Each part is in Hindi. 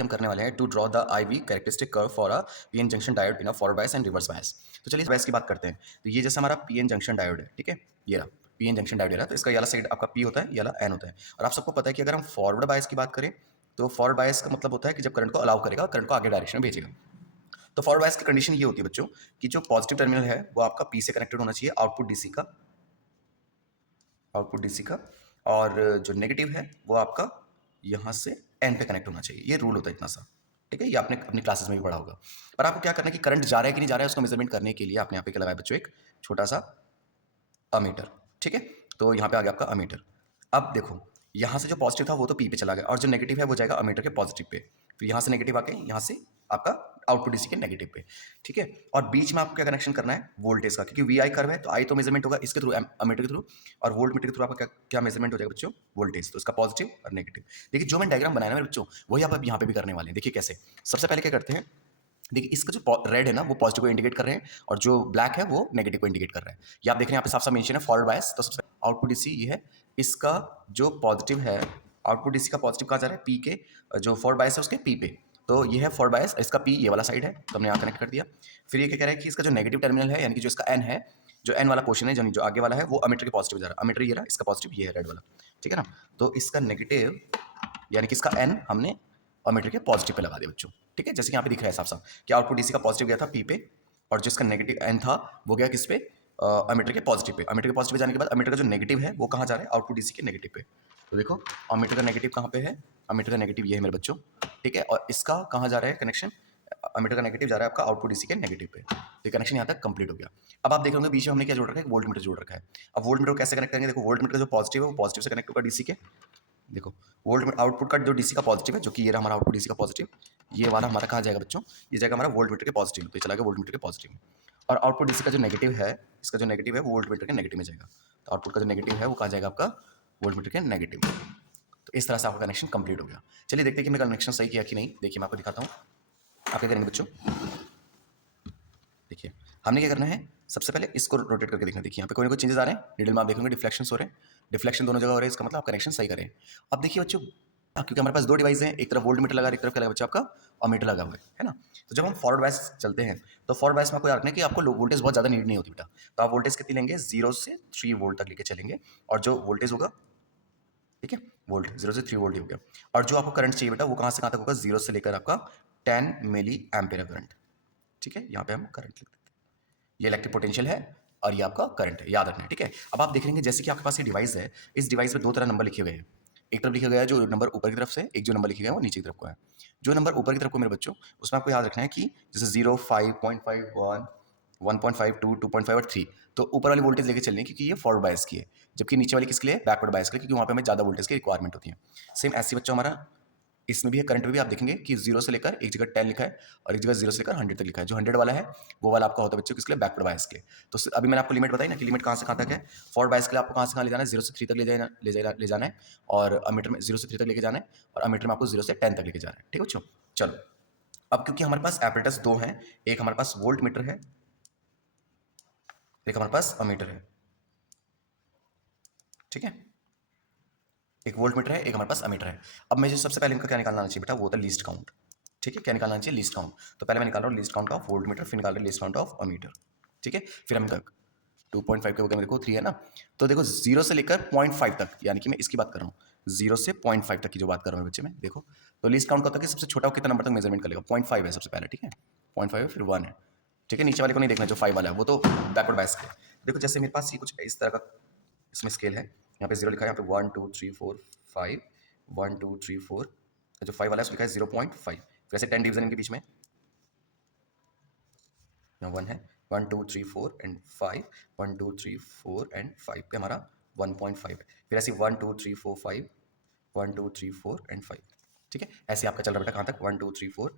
हम करने वाले हैं to draw the IV characteristic curve for a PN junction diode in a forward bias and reverse bias. तो चलिए बायस की बात करते हैं। तो ये जैसा हमारा पीएन जंक्शन डायोड है, ठीक है, ये रहा पीएन जंक्शन डायोड, ये रहा। तो इसका ये वाला साइड आपका पी होता है, ये वाला एन होता है। और आप सबको पता है कि अगर हम फॉरवर्ड बायस की बात करें तो फॉरवर्ड बायस का मतलब होता है कि जब करंट को अलाउ करेगा, करंट को आगे डायरेक्शन में भेजेगा। तो फॉरवर्ड बायस की कंडीशन ये होती है बच्चों कि जो पॉजिटिव टर्मिनल है वो आपका पी से कनेक्टेड होना चाहिए, आउटपुट डीसी का, और जो नेगेटिव है वो आपका यहाँ से एन पे कनेक्ट होना चाहिए। ये रूल होता है इतना सा, ठीक है। ये आपने अपनी क्लासेस में भी पढ़ा होगा। पर आपको क्या करना है कि करंट जा रहा है कि नहीं जा रहा है उसको मेजरमेंट करने के लिए आपने यहाँ पे क्या लगाया बच्चों, एक छोटा सा अमीटर, ठीक है। तो यहाँ पे आ गया आपका अमीटर। अब देखो यहाँ से जो पॉजिटिव था वो तो पी पे चला गया, और जो नेगेटिव है वो जाएगा अमीटर के पॉजिटिव पे, फिर यहाँ से नेगेटिव आके यहाँ से आपका आउटपुट डीसी के नेगेटिव पे, ठीक है। और बीच में आपको क्या कनेक्शन करना है, वोल्टेज का, क्योंकि वी आई कर्व है तो आई तो मेजरमेंट होगा इसके थ्रू, अमीटर के थ्रू, और वोल्ट मीटर के थ्रू आपका क्या क्या मेजरमेंट हो जाएगा बच्चों, वोल्टेज। तो इसका पॉजिटिव और नेगेटिव। देखिए जो मैंने डायग्राम बनाया ना मेरे बच्चों, वही आप अब यहाँ पे भी करने वाले हैं। देखिए कैसे, सबसे पहले क्या करते हैं, देखिए इसका जो रेड है ना वो पॉजिटिव को इंडिकेट कर रहे हैं, और जो ब्लैक है वो नेगेटिव को इंडिकेट कर रहा है। ये आप देख रहे हैं यहाँ पे साफ साफ मेंशन है फॉरवर्ड बायस। तो सबसे आउटपुट डीसी ये है, इसका जो पॉजिटिव है, आउटपुट डीसी का पॉजिटिव कहाँ जा रहा है, पी के, जो फॉरवर्ड बायस है उसके पी पे। तो ये है फॉरवर्ड बायस, इसका पी ये वाला साइड है, तो हमने यहाँ कनेक्ट कर दिया। फिर ये क्या कह रहा है कि इसका जो नेगेटिव टर्मिनल है, यानी कि जो इसका एन है, जो एन वाला पोर्शन है, जो आगे वाला है, वो अमीटर के पॉजिटिव जा रहा है। अमीटर ये रहा, इसका पॉजिटिव ये है रेड वाला, ठीक है ना। तो इसका नेगेटिव यानी कि इसका एन हमने अमीटर के पॉजिटिव पे लगा दिया बच्चों, ठीक है। जैसे यहाँ पे दिख रहा है साफ साफ कि आउटपुट डीसी का पॉजिटिव गया था पी पे, और जिसका नेगेटिव एन था वो गया किस पे, अमीटर के पॉजिटिव पे। अमीटर के पॉजिटिव पे जाने के बाद अमीटर का जो नेगेटिव है वो कहाँ जा रहा है, आउटपुट डीसी के नेगेटिव पे। तो देखो अमीटर का नेगेटिव कहाँ पे है, अमीटर का नेगेटिव ये है मेरे बच्चों, ठीक है। और इसका कहाँ जा रहा है कनेक्शन, अमीटर का नेगेटिव जा रहा है आपका आउटपुट डीसी के नेगेटिव पे। तो कनेक्शन यहाँ तक कंप्लीट हो गया। अब आप देख रहे होंगे बीच में हमने क्या जोड़ रखा है, वोल्ट मीटर जोड़ रखा है। अब वोल्ट मीटर को कैसे कनेक्ट करेंगे, देखो वोल्ट मीटर का जो पॉजिटिव है वो पॉजिटिव से कनेक्ट होगा डीसी के। देखो वोल्ट में आउटपुट का जो डीसी का पॉजिटिव है, जो कि ये रहा हमारा आउटपुट डीसी का पॉजिटिव, ये वाला हमारा कहाँ जाएगा बच्चों, ये जाएगा हमारा वोल्ट मीटर के पॉजिटिव, तो ये चला गया वोल्ट मीटर के पॉजिटिव में। और आउटपुट डीसी का जो नेगेटिव है, इसका जो नेगेटिव है वो वोल्ट मीटर के नेगेटिव में जाएगा। तो आउटपुट का जो नेगेटिव है वो कहाँ जाएगा आपका, वोल्ट मीटर के नेगेटिव में। तो इस तरह से आपका कनेक्शन कंप्लीट हो गया। चलिए देखते हैं कि मैं कनेक्शन सही किया कि नहीं। देखिए मैं आपको दिखाता हूँ, आप क्या करेंगे बच्चों, देखिए हमने क्या करना है, सबसे पहले इसको रोटेट करके देखना। देखिए यहाँ पे कोई ना कोई चेंजेस आ रहे हैं, नीडल में आप देखेंगे डिफ्लेक्शन हो रहे हैं, डिफ्लेक्शन दोनों जगह हो रहे हैं, इसका मतलब आप कनेक्शन सही करें। अब देखिए बच्चों, क्योंकि हमारे पास दो डिवाइस हैं, एक तरफ वोल्ट मीटर लगा है, एक तरफ क्या लगा बच्चों आपका अमीटर लगा हुआ है ना। तो जब हम फॉरवर्ड बायस चलते हैं तो फॉरवर्ड बायस में आपको याद रखना है कि आपको लो वोल्टेज बहुत ज़्यादा नीड नहीं होती बेटा। तो आप वोल्टेज कितनी लेंगे, 0 से 3 वोल्ट तक लेके चलेंगे, और जो वोल्टेज होगा, ठीक है, वोल्ट 0 से 3 वोल्ट ही हो गया। और जो आपको करंट चाहिए बेटा वो कहाँ से कहाँ तक होगा, 0 से लेकर आपका 10 मिली एम्पेयर करंट, ठीक है। यहाँ पे हम करंट लिख देते हैं, ये इलेक्ट्रिक पोटेंशियल है और ये आपका करंट है, याद रखना है, ठीक है। अब आप देख लेंगे जैसे कि आपके पास ये डिवाइस है, इस डिवाइस में दो तरह नंबर लिखे हुए हैं। एक तरफ लिखा गया है जो नंबर ऊपर की तरफ से, एक जो नंबर लिखा गया है वो नीचे की तरफ को है। जो नंबर ऊपर की तरफ को मेरे बच्चों, उसमें आपको याद रखना है कि जैसे 0, 5, 0.5, 1, 1.5, 2, 2.5 और 3, तो ऊपर वाली वोल्टेज लेके चलनी है क्योंकि ये फॉरवर्ड बायस की है, जबकि नीचे वाली किसके लिए, बैकवर्ड बायस के लिए, क्योंकि वहाँ पे हमें ज़्यादा वोल्टेज की रिक्वायरमेंट होती है। सेम ऐसे बच्चों हमारा इसमें भी है, करंट में भी आप देखेंगे कि 0 से लेकर एक जगह 10 लिखा है और एक जगह 0 से लेकर 100 तक लिखा है। जो 100 वाला है वो वाला आपका होता है बच्चों किसके लिए, बैकवर्ड बायस के लिए। तो अभी मैंने आपको लिमिट बताई ना कि लिमिट कहाँ से कहाँ तक है। फॉरवर्ड बायस के लिए आपको कहाँ से कहाँ ले जाना है, 0 से 3 तक ले जाना है, और अमीटर में 0 से 3 तक लेके जाना है, और अमीटर में आपको 0 से 10 तक लेके जाना है, ठीक है बच्चों। चलो अब क्योंकि हमारे पास एपरेटस दो हैं, एक हमारे पास वोल्ट मीटर है, एक हमारे पास अमीटर है, ठीक है। एक वोल्ट मीटर है, एक हमारे पास अमीटर है। अब मुझे सबसे पहले इनका क्या निकालना चाहिए बेटा, वो होता है लीस्ट काउंट, ठीक है। क्या निकालना चाहिए, लीस्ट काउंट। तो पहले मैं निकाल रहा हूँ least count of volt meter, फिर निकाल रहे लीस्ट काउंट ऑफ अमीटर, ठीक है। फिर हम तक 2.5 के हो गया मेरे को, 3 है ना। तो देखो 0 से लेकर 0.5 तक, यानी कि मैं इसकी बात कर रहा हूँ 0 से 0.5 तक की जो बात कर रहा हूँ बच्चे में, देखो तो लीस्ट काउंट होता है कि सबसे छोटा वो कितना नंबर तक मेजरमेंट कर लेगा, 0.5 है सबसे पहले, ठीक है, 0.5 है, फिर 1 है, ठीक है। नीचे वाले को नहीं देखना, जो 5 वाला है वो तो बैकवर्ड बायस है। देखो जैसे मेरे पास ये कुछ इस तरह का इसमें स्केल है, यहाँ पे 0 लिखा है, यहाँ पे 1 2 3 4 5, 1 2 3 4, जो 5 वाला है उसमें लिखा है 0.5। वैसे 10 डिवीजन इनके बीच में, यहाँ 1 है, 1 2 3 4 एंड 5, 1 2 3 4 एंड 5 पे हमारा 1.5 है। फिर ऐसे 1 2 3 4 5, 1 2 3 4 एंड 5, ठीक है। ऐसे आपका चल रहा बेटा कहाँ तक, 1 2 3 4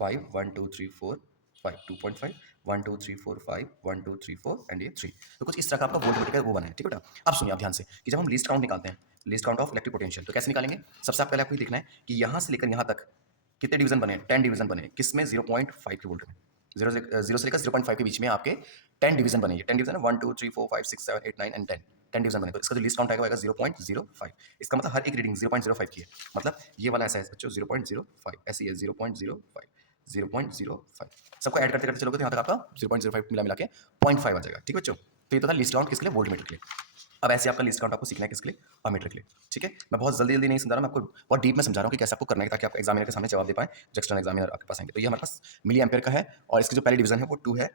5, 1 2 3 4 5, 2.5, 1 2 3 4 5, 1 2 3 4 एंड ये 3। तो कुछ इस तरह का आपका वोल्ट मीटर का वो बना है, ठीक है बेटा। अब सुनिए आप ध्यान से कि जब हम लीस्ट काउंट निकालते हैं, least count of electric potential, तो कैसे निकालेंगे। सबसे आप पहले आपको ये देखना है कि यहाँ से लेकर यहाँ तक कितने डिवीजन बने, 10 डिवीजन बने, किसमें 0.5 के वोल्ट में, 0 से लेकर 0.5 के बीच में आपके 10 डिवीजन बने। 10 डिवीजन है 1 2 3 4 5 6 7 8 9 एंड 10, 10 डिवीजन बने, तो इसका जो लीस्ट काउंट आएगा वो आएगा 0.05। इसका मतलब हर एक रीडिंग 0.05 की है, मतलब ये वाला ऐसा है बच्चों 0.05, ऐसी है 0.05, 0.05। सबको ऐड करते करते चलोगे तो यहाँ तक आपका 0.05 मिला के 0.5 आ जाएगा। ठीक है बच्चों, तो ये तो था लीस्ट काउंट किसके लिए, वोल्टमीटर के लिए। अब ऐसे आपका लीस्ट काउंट आपको सीखना है किसके लिए, अमीटर के लिए। ठीक है, मैं बहुत जल्दी जल्दी नहीं समझा रहा, मैं आपको बहुत डीप में समझा रहा हूँ कि कैसे आपको करना है ताकि आप एग्जामिनर के सामने जवाब दे पाए, जो एक्सटर्नल एग्जामिनर आपके पास आएंगे। तो ये हमारे पास मिली एम्पेयर का है और इसकी जो पहली डिवीजन है वो 2 है।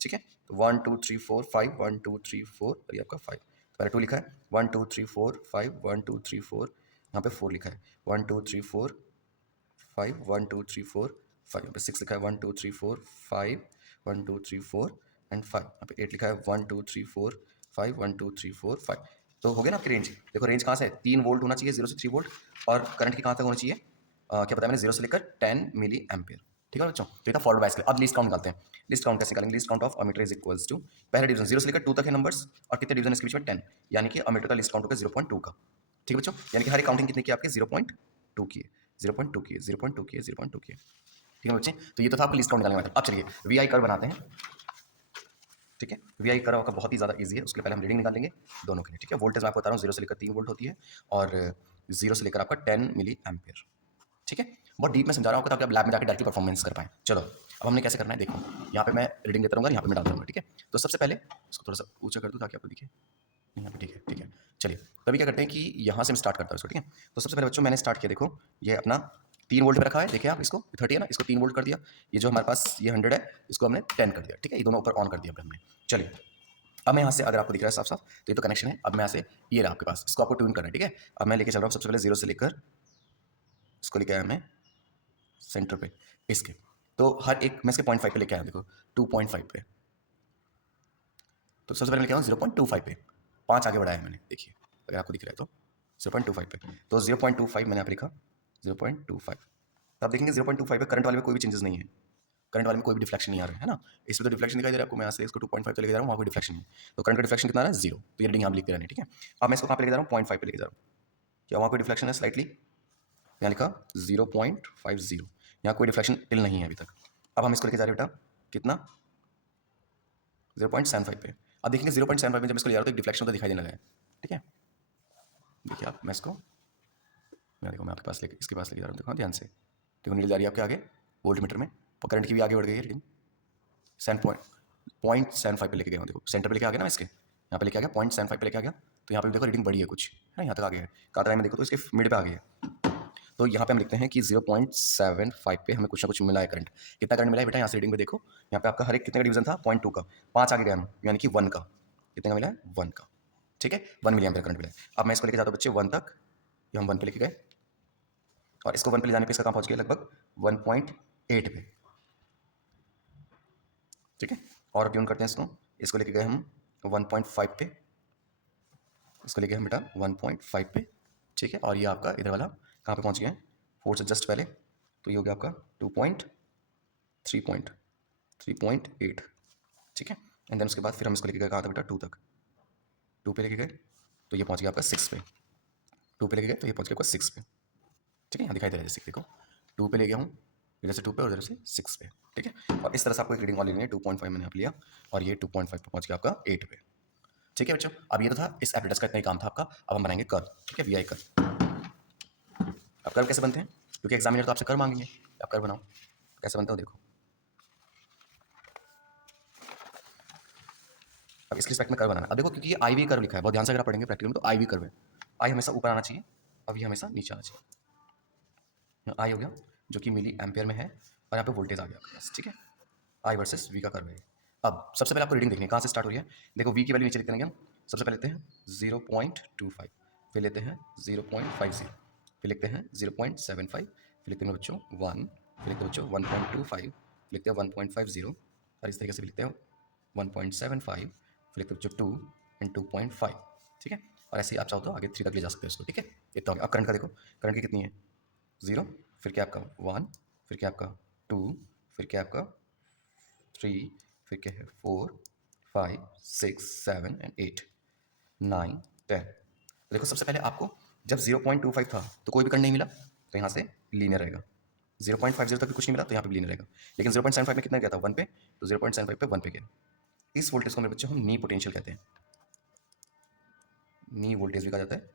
ठीक है, तो 1 2 3 4 5, 1 2 3 4 और ये आपका 5, तो पहले 2 लिखा है, 1 2 3 4 5, 1 2 3 4, यहाँ पे 4 लिखा है, 1 2 3 4 5, 1 2 3 4 5, यहाँ पे 6 लिखा है, 1 2 3 4 5, 1 2 3 4 एंड 5, यहाँ पे 8 लिखा है, 1 2 3 4 5, 1 2 3 4 5। तो हो गया ना आपकी रेंज। देखो रेंज कहाँ से है, 3 वोल्ट होना चाहिए, 0 से 3 वोल्ट, और करंट की कहाँ तक होनी चाहिए, क्या बताया मैंने, 0 से लेकर 10 मिली एम्पियर। ठीक है बच्चों, तो इतना फॉरवर्ड बायस के लिए। अब लीस्ट काउंट निकालते हैं। लीस्ट काउंट कैसे निकालेंगे, least count of ammeter is equals to पहले डिवीजन 0 से लेकर 2 तक है नंबर्स, और कितने डिवीजन इसके बीच में 10, यानी कि अमीटर का लीस्ट काउंट होगा 0.2 का। ठीक है बच्चों, यानी कि हर एक काउंटिंग कितने की आपके 0.2 की है, 0.2 की है, 0.2 की है, 0.2 की है। ठीक है बच्चे, तो ये तो था आपको लिस्ट काउंट निकालने वाला। अब चलिए वी आई कर्व बनाते हैं। ठीक है, वी आई कर्व आपका बहुत ही ज़्यादा इजी है, उसके लिए पहले हम रीडिंग निकाल लेंगे दोनों के लिए। ठीक है, वोल्टेज मैं आपको बता रहा हूँ 0 से लेकर 3 वोल्ट होती है, और 0 से लेकर आपका 10 मिली एम्पियर। ठीक है, बहुत डीप में समझा रहा हूँ ताकि आप लैब में जाकर डायरेक्टली परफॉर्मेंस कर पाएं। चलो अब हमने कैसे करना है देखो, यहाँ पे मैं रीडिंग देता रहूँगा, यहाँ पे मैं डालता रहूँगा। ठीक है, तो सबसे पहले इसको थोड़ा सा ऊँचा कर दूँ ताकि आपको दिखे, यहाँ पे। ठीक है, ठीक है, चलिए तभी क्या करते हैं कि यहाँ से हम स्टार्ट करता हूँ इसको। ठीक है, तो सबसे पहले बच्चों मैंने स्टार्ट किया, देखो ये अपना 3 वोल्ट पे रखा है, देखिए आप इसको 30 है ना, इसको 3 वोल्ट कर दिया। ये जो हमारे पास ये 100 है, इसको हमने 10 कर दिया। ठीक है, ये दोनों ऊपर ऑन कर दिया हमने। चलिए अब मैं यहाँ से, अगर आपको दिख रहा है साफ साफ, तो ये तो कनेक्शन है। अब मैं यहाँ से, ये रहा आपके पास, इसको आपको ट्यून करना है। ठीक है, अब मैं लेके चल रहा हूँ सबसे पहले 0 से लेकर, इसको लेके आया मैं सेंटर पे इसके, तो हर एक मैं इसके 0.5 पे लेके आया, देखो 2.5 पे। तो सबसे पहले लेके आऊँ 0.25 पे, 5 आगे बढ़ाया मैंने, देखिए अगर आपको दिख रहा है तो 0.25 पे, तो 0.25 मैंने यहाँ पे लिखा 0.25। तो आप देखेंगे 0.25 पे करंट वाले में कोई भी चेंजेस नहीं है, करंट वाले में कोई भी डिफ्लेक्शन नहीं आ रहा है ना। इसमें तो डिफ्लेक्शन दिखाई दे रहा है आपको, मैं यहाँ से इसको 2.5 पे लेके जा रहा हूँ, वहाँ कोई डिफ्लेक्शन नहीं है, तो करंट का डिफ्लेक्शन कितना आ रहा है, 0। तो ये रीडिंग यहाँ लिखते रहने। ठीक है, अब मैं इसको कहाँ पे लेके जा रहा हूँ, 0.5 पे लेके जा रहा हूँ, क्या वहाँ कोई डिफ्लेक्शन है स्लाइटली, यहाँ लिखा 0.50, यहाँ कोई डिफ्लेक्शन टिल नहीं है अभी तक। अब हम इसको लेके जा रहे हैं बेटा कितना, 0.75 पे। अब देखेंगे 0.75 में जब इसको ले जा रहा हूँ तो एक डिफ्लेक्शन तो दिखाई देने लगा है। ठीक है, देखिए आप, मैं इसको, मैं देखो मैं आपके पास लेके, इसके पास लेके जा रहा हूँ, देखो ध्यान से, देखो नीडल जा रही है आपके आगे वोल्ट मीटर में, और करंट की भी आगे बढ़ गई है रीडिंग, 0.75 पे लेके गया हूँ, देखो सेंटर पे लेके आ गया ना, इसके यहाँ पे लेके आ गया, 0.75 पे लेके आ गया, तो यहाँ पे देखो रीडिंग बढ़ी है कुछ, है ना, यहाँ तक आ गया है। कहाँ तक में देखो तो इसके मिड पे आ गई है। तो यहाँ पे हम लिखते हैं कि 0.75 पे हमें कुछ ना कुछ मिला है करंट। कितना करंट मिला है बेटा, यहाँ से रीडिंग में देखो, यहाँ पे आपका हर एक कितने का डिवीजन था, 0.2 का, 5 आगे गया हम, यानी कि 1 का, कितने का मिला है, 1 का। ठीक है, 1 मिली एम्पियर करंट मिला है। अब मैं इसको लेके जाता हूँ बच्चे 1 तक, ये हम 1 पे लेके गए, और इसको 1 पे ले जाने पे इसका कहाँ पहुँच गया, लगभग 1.8 पे। ठीक है, और ट्यून करते हैं इसको, इसको लेके गए हम 1.5 पे, इसको लेके हम बेटा 1.5 पे। ठीक है, और ये आपका इधर वाला कहाँ पे पहुँच गया है, 4 से जस्ट पहले, तो ये हो गया आपका 3.8। ठीक है, एंड देन उसके बाद फिर हम इसको लेके गए कहाँ था बेटा, 2 तक, 2 पे लेके गए, तो ये पहुँच गया आपका 6 पे, 2 पे लेके गए तो ये पहुँच गया आपका 6 पे। ठीक है, यहाँ दिखाई दे रहा है जैसे, देखो 2 पे ले गया हूँ, इधर से 2 पे और इधर से 6 पे। ठीक है, और इस तरह से आपको एक रीडिंग और लेनी है, 2.5 मैंने आप लिया, और ये 2.5 पे पहुँच गया आपका 8 पे। ठीक है बच्चों, अब ये तो था इस एप्रेटस का, इतना ही काम था आपका। अब हम बनाएंगे कर्व। ठीक है, वी आई कर्व। अब कर्व कैसे बनते हैं, क्योंकि एग्जामिनर तो आपसे कर्व मांगेंगे, आप कर्व बनाओ, कैसे बनता हो देखो। अब इसके रिस्पेक्ट में कर्व बनाना, अब देखो क्योंकि ये आई वी कर्व लिखा है, बहुत ध्यान से अगर आप पढ़ेंगे प्रैक्टिकल में, तो आई वी कर्व है, आई हमेशा ऊपर आना चाहिए, अब ये हमेशा नीचे आना चाहिए। आई हो गया जो कि मिली एम्पेयर में है, और यहाँ पे वोल्टेज आ गया आपके पास। ठीक है, आई वर्सेस वी का कर्व है। अब सबसे पहले आपको रीडिंग देखनी है कहाँ से स्टार्ट हो रही है, देखो वी की वैल्यू नीचे लिखते हैं हम, सबसे पहले लेते हैं 0.25, फिर लेते हैं 0.50, फिर लिखते हैं 0.75, फिर लिखते हैं बच्चों 1, फिर लिखते हैं बच्चों 1.25, फिर लिखते हैं 1.50, और इस तरीके से भी लिखते हैं 1.75, फिर लिखते हैं बच्चों 2 एंड 2.5। ठीक है, और ऐसे ही आप चाहो तो आगे 3 तक ले जा सकते हो इसको। ठीक है, इतना हो गया। अब करंट का देखो, करंट की कितनी है, 0, फिर क्या आपका 1, फिर क्या आपका 2, फिर क्या आपका 3, फिर क्या है 4, 5, 6, 7 एंड 8, 9, 10। देखो सबसे पहले आपको जब 0.25 था तो कोई भी करंट नहीं मिला, तो यहाँ से लीनियर रहेगा। 0.50 तक भी कुछ नहीं मिला तो यहाँ पे भी लीनियर रहेगा। लेकिन 0.75 में कितना गया था, 1 पे, तो 0.75 पे 1 पे गया। इस वोल्टेज को मेरे बच्चे हम नी पोटेंशियल कहते हैं। नी वोल्टेज भी कहा जाता है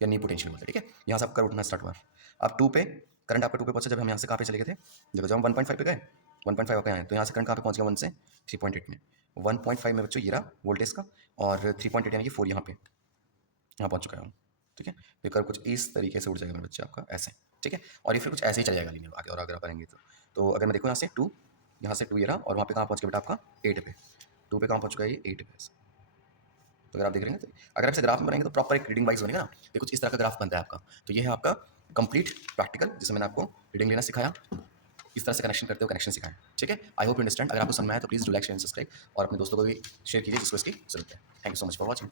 या नी पोटेंशियल बोलते हैं, ठीक है। यहाँ से आपका उठना स्टार्ट हुआ। अब 2 पे करंट आपका 2 पे पहुंचा, जब हम यहाँ से कहाँ पे चले गए थे, देखो जब हम 1.5 पे गए, 1.5 पे आए तो यहाँ से करंट कहाँ पे पहुंच गया, 1 से 3.8 में। 1.5 में बच्चों ये रहा वोल्टेज का, और 3.8 यानी कि 4 यहाँ पे, यहाँ पहुंच चुका है हम, ठीक है। तो कर कुछ इस तरीके से उड़ जाएगा मेरे बच्चे आपका ऐसे, ठीक है। और ये फिर कुछ ऐसे ही चल जाएगा लीनियर आगे, और अगर आप करेंगे तो अगर मैं देखूँ यहाँ से 2, यहाँ से 2 ये रहा, और वहाँ पे कहाँ पहुँच गया बेटा आपका 8 पे, 2 पे कहाँ पहुँच चुका है ये 8 पे ऐसे। तो अगर आप देख रहे हैं तो अगर आप इसे ग्राफ में बनाएंगे तो प्रॉपर एक रीडिंग वाइज बनेगा ना, तो कुछ इस तरह का ग्राफ बनता है आपका। तो ये है आपका कंप्लीट प्रैक्टिकल, जिसमें मैंने आपको रीडिंग लेना सिखाया, इस तरह से कनेक्शन करते हो कनेक्शन सिखाया, ठीक है। I hope you understand. अगर आपको समझ में आया तो please do like share and subscribe, और अपने दोस्तों को भी शेयर कीजिए जिसको इसकी जरूरत है। Thank you so much for watching.